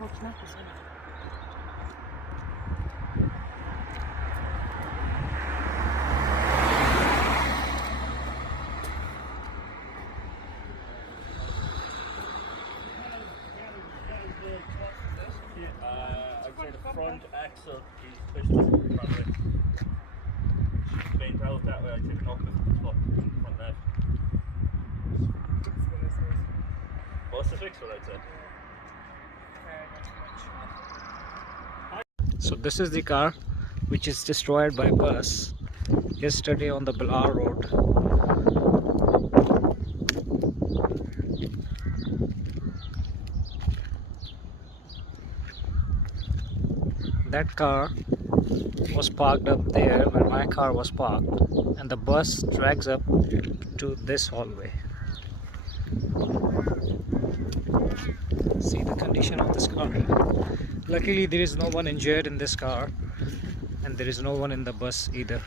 I'd say the front axle is pushed to the front way. She's been out that way. I'd say the knuckle is up in the front left. What's the fixable, I'd say? So this is the car which is destroyed by bus yesterday on the Clare road. That car was parked up there where my car was parked, and the bus drags up to this hallway. See the condition of this car. Luckily there is no one injured in this car, and there is no one in the bus either.